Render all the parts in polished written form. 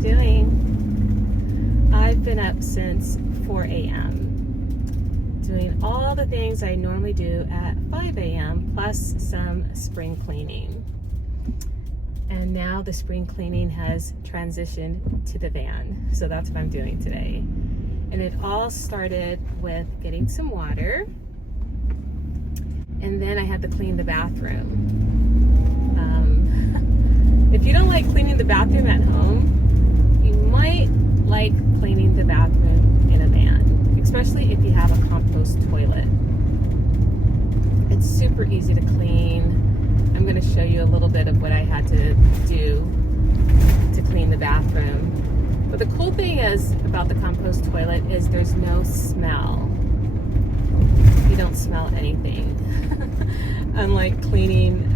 you doing? I've been up since 4 a.m. doing all the things I normally do at 5 a.m. plus some spring cleaning. And now the spring cleaning has transitioned to the van. So that's what I'm doing today. And it all started with getting some water. And then I had to clean the bathroom. If you don't like cleaning the bathroom at home, you might like cleaning the bathroom in a van, especially if you have a compost toilet. It's super easy to clean. I'm going to show you a little bit of what I had to do to clean the bathroom. But the cool thing is about the compost toilet is there's no smell. You don't smell anything. Unlike cleaning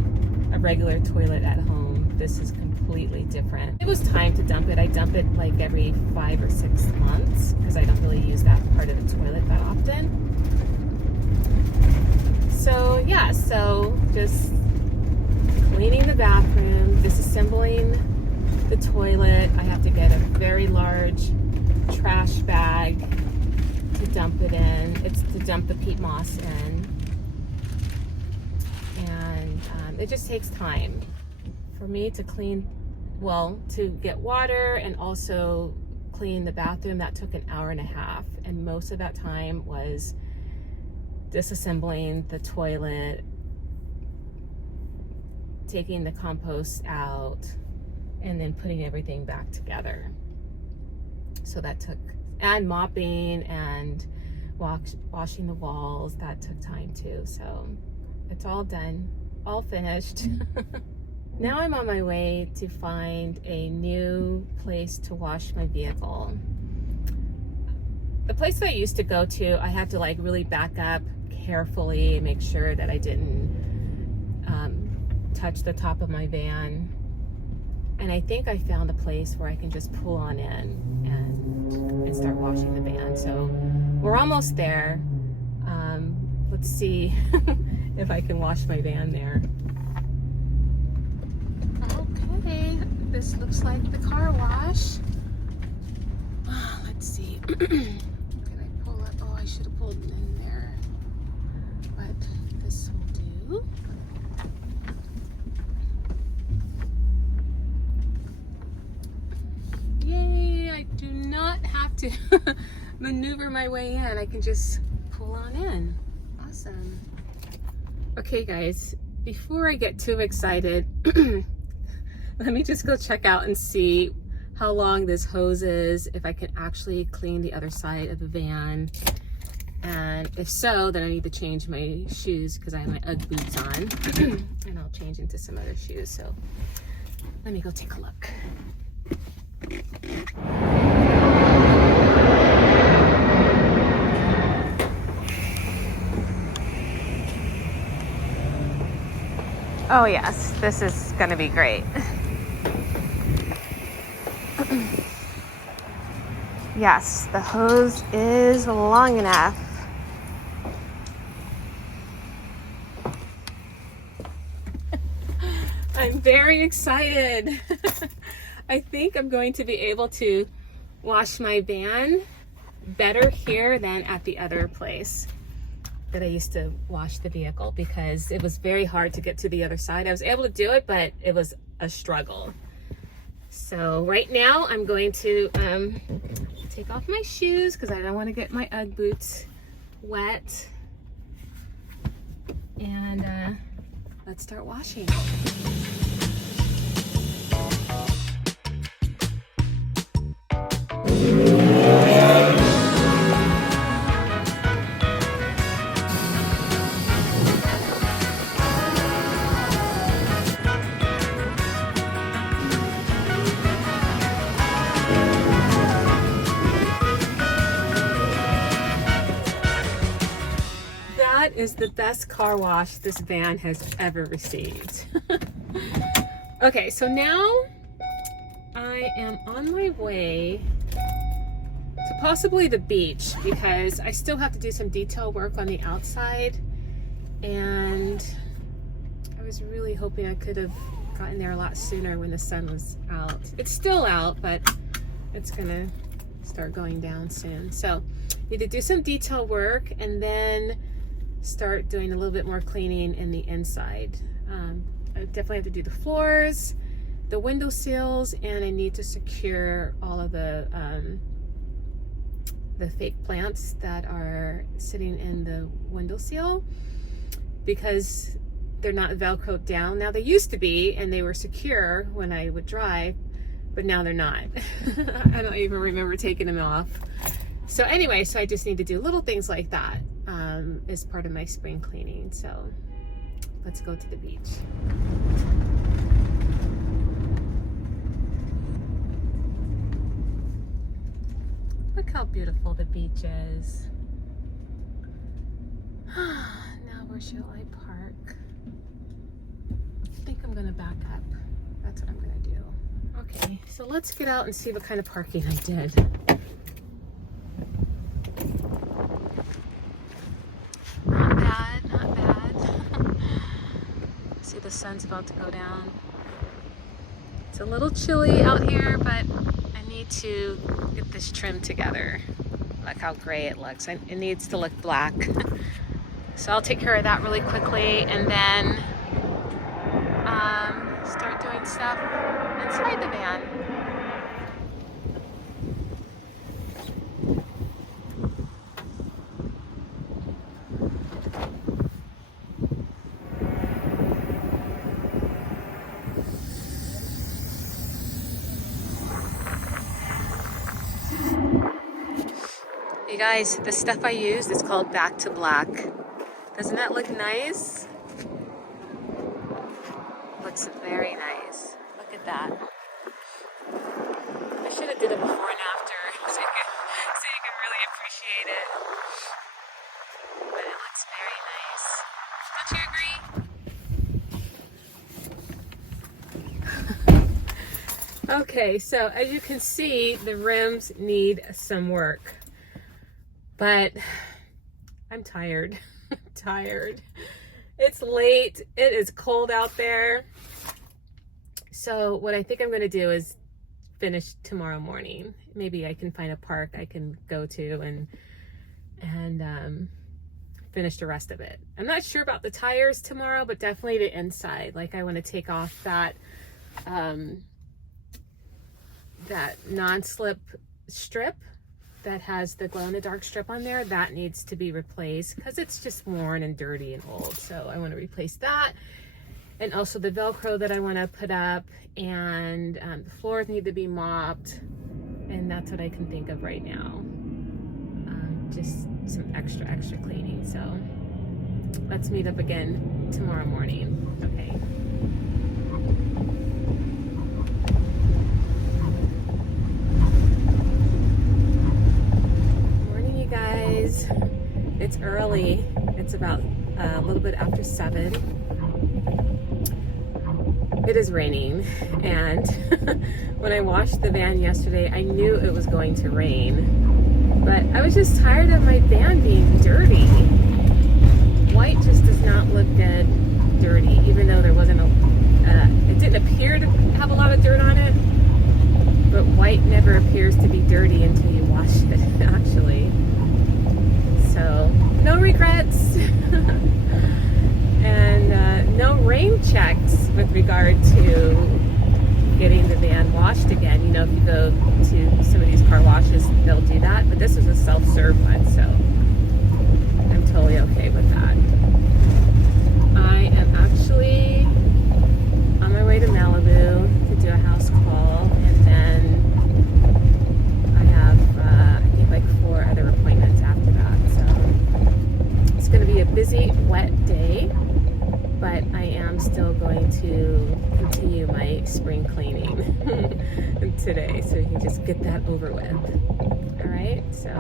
a regular toilet at home, this is completely different. It was time to dump it. I dump it like every 5 or 6 months because I don't really use that part of the toilet that often. So yeah, so just cleaning the bathroom, disassembling the toilet. I have to get a very large trash bag to dump it in. It's to dump the peat moss in. And it just takes time for me to clean, well, to get water and also clean the bathroom. That took an hour and a half. And most of that time was disassembling the toilet, taking the compost out, and then putting everything back together. So that took, and mopping and washing the walls, that took time too. So it's all done, all finished. Now I'm on my way to find a new place to wash my vehicle. The place that I used to go to, I had to like really back up carefully and make sure that I didn't touch the top of my van. And I think I found a place where I can just pull on in and start washing the van. So we're almost there. Let's see if I can wash my van there. Okay, this looks like the car wash. Let's see. Can I pull it? Oh, I should have pulled it in there. But this will do. Yay, I do not have to maneuver my way in. I can just pull on in. Awesome. Okay guys, before I get too excited, let me just go check out and see how long this hose is, if I can actually clean the other side of the van. And if so, then I need to change my shoes because I have my Ugg boots on. And I'll change into some other shoes. So let me go take a look. Oh yes, this is gonna be great. Yes, the hose is long enough. I'm very excited. I think I'm going to be able to wash my van better here than at the other place that I used to wash the vehicle because it was very hard to get to the other side. I was able to do it, but it was a struggle. So right now I'm going to take off my shoes because I don't want to get my Ugg boots wet. And let's start washing. That is the best car wash this van has ever received. Okay, so now I am on my way to possibly the beach because I still have to do some detail work on the outside, and I was really hoping I could have gotten there a lot sooner when the sun was out. It's still out, but it's gonna start going down soon. So need to do some detail work and then start doing a little bit more cleaning in the inside. I definitely have to do the floors, the window sills, and I need to secure all of the fake plants that are sitting in the window sill because they're not Velcroed down. Now they used to be, and they were secure when I would drive, but now they're not. I don't even remember taking them off. So anyway, so I just need to do little things like that as part of my spring cleaning. So let's go to the beach. Look how beautiful the beach is. Now where shall I park? I think I'm gonna back up. That's what I'm gonna do. Okay, so let's get out and see what kind of parking I did. Not bad, not bad. See, the sun's about to go down. It's a little chilly out here, but I need to get this trim together. Look how gray it looks. It needs to look black. So I'll take care of that really quickly and then start doing stuff inside the van. You guys, the stuff I used is called Back to Black. Doesn't that look nice? Looks very nice. Look at that. I should have did it before and after so you can really appreciate it. But it looks very nice. Don't you agree? Okay, so as you can see, the rims need some work. But I'm tired. I'm tired. It's late. It is cold out there. So what I think I'm going to do is finish tomorrow morning. Maybe I can find a park I can go to and finish the rest of it. I'm not sure about the tires tomorrow, but definitely the inside. Like I want to take off that that non-slip strip that has the glow-in-the-dark strip on there. That needs to be replaced because it's just worn and dirty and old. So I want to replace that. And also the Velcro that I want to put up, and the floors need to be mopped. And that's what I can think of right now. Just some extra cleaning. So let's meet up again tomorrow morning. Okay. Guys, it's early. It's about a little bit after 7. It is raining, and when I washed the van yesterday, I knew it was going to rain, but I was just tired of my van being dirty. White just does not look good dirty, even though there wasn't it didn't appear to have a lot of dirt on it, but white never appears to be dirty until you wash it, actually. So no regrets. And no rain checks with regard to getting the van washed again. You know, if you go to some of these car washes, they'll do that, but this is a self-serve one, so I'm totally okay with that. I am actually on my way to Malibu to do a house call, and then I have I think like 4 other appointments after that. So it's going to be a busy, wet day, but I am still going to continue my spring cleaning today, so we can just get that over with. All right, so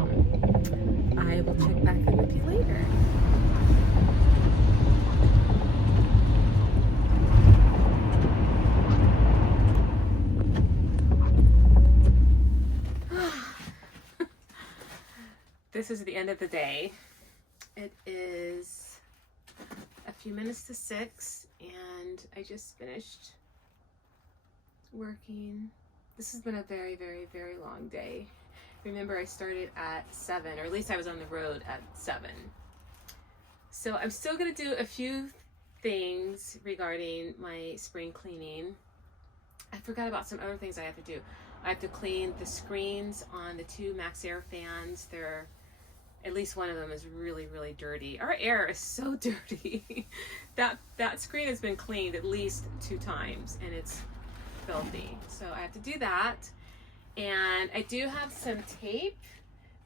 I will check back in with you later. This is the end of the day. It is a few minutes to 6, and I just finished working This has been a very, very, very long day. Remember, I started at 7, or at least I was on the road at 7. So I'm still gonna do a few things regarding my spring cleaning. I forgot about some other things I have to do. I have to clean the screens on the 2 Max Air fans. They're, at least one of them is really, really dirty. Our air is so dirty. that screen has been cleaned at least 2 times and it's filthy. So I have to do that. And I do have some tape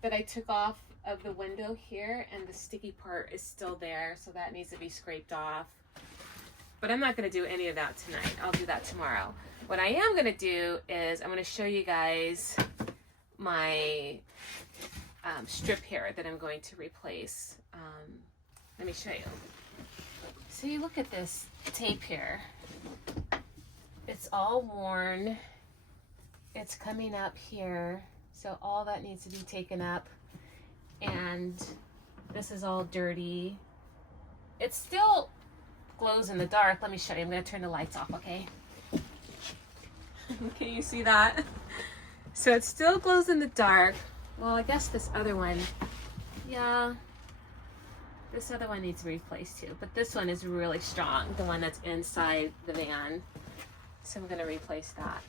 that I took off of the window here, and the sticky part is still there, so that needs to be scraped off. But I'm not going to do any of that tonight. I'll do that tomorrow. What I am going to do is I'm going to show you guys my strip hair that I'm going to replace. Let me show you. So you look at this tape here. It's all worn. It's coming up here. So all that needs to be taken up. And this is all dirty. It still glows in the dark. Let me show you. I'm going to turn the lights off, okay? Can you see that? So it still glows in the dark. Well, I guess this other one, yeah, this other one needs to be replaced too. But this one is really strong, the one that's inside the van. So I'm going to replace that.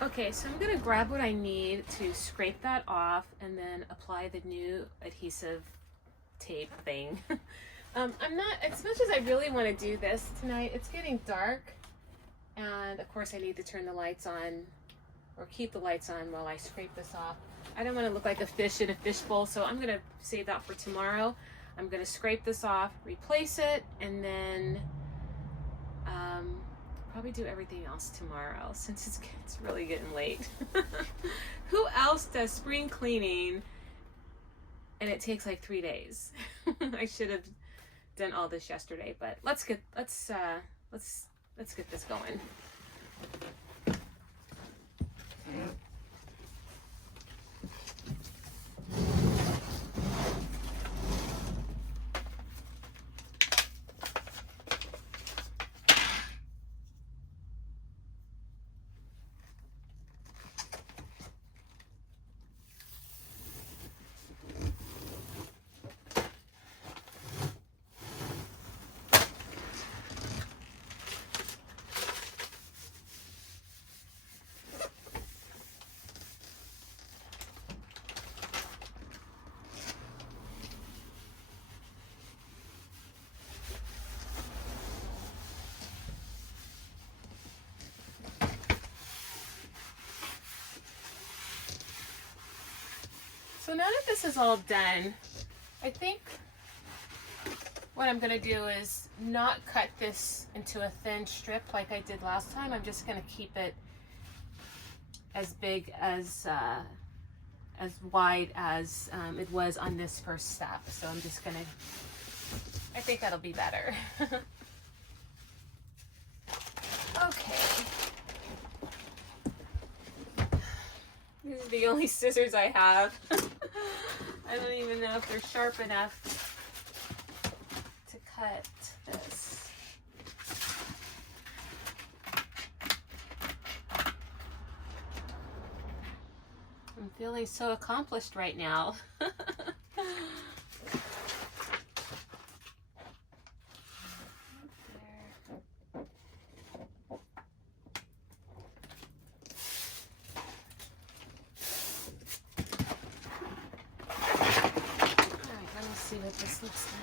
Okay, so I'm going to grab what I need to scrape that off and then apply the new adhesive tape thing. I'm not, as much as I really want to do this tonight, it's getting dark. And of course I need to turn the lights on, or keep the lights on while I scrape this off. I don't want to look like a fish in a fishbowl, so I'm going to save that for tomorrow. I'm going to scrape this off, replace it, and then probably do everything else tomorrow since it's really getting late. Who else does spring cleaning and it takes like 3 days? I should have done all this yesterday, but let's get this going. So now that this is all done, I think what I'm going to do is not cut this into a thin strip like I did last time. I'm just going to keep it as big as wide as it was on this first step. So I'm just going to, I think that'll be better. Okay. These are the only scissors I have. I don't even know if they're sharp enough to cut this. I'm feeling so accomplished right now. See what this looks like.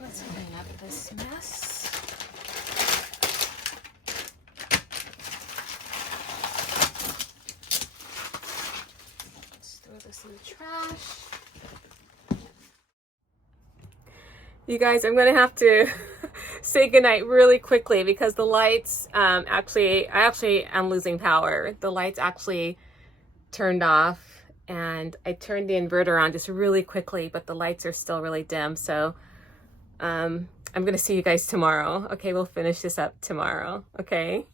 Let's clean up this mess. This in the trash. You guys, I'm gonna have to say goodnight really quickly because the lights I actually am losing power. The lights actually turned off and I turned the inverter on just really quickly, but the lights are still really dim. So I'm gonna see you guys tomorrow. Okay, we'll finish this up tomorrow. Okay.